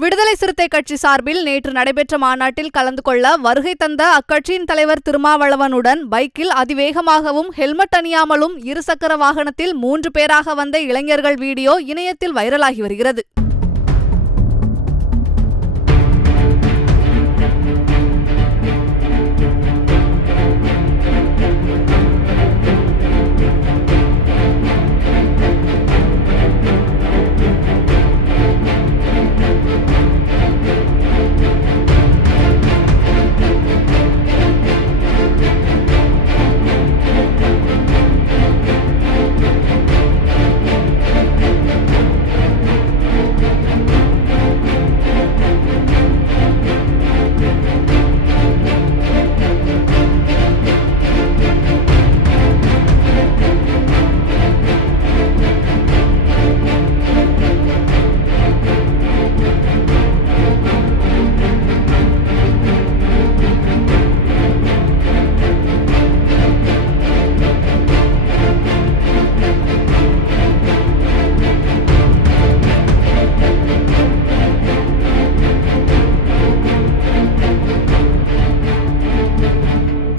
விடுதலை சிறுத்தை கட்சி சார்பில் நேற்று நடைபெற்ற மாநாட்டில் கலந்து கொள்ள வருகை தந்த அக்கட்சியின் தலைவர் திருமாவளவனுடன் பைக்கில் அதிவேகமாகவும் ஹெல்மெட் அணியாமலும் இருசக்கர வாகனத்தில் மூன்று பேராக வந்த இளைஞர்கள் வீடியோ இணையத்தில் வைரலாகி வருகிறது.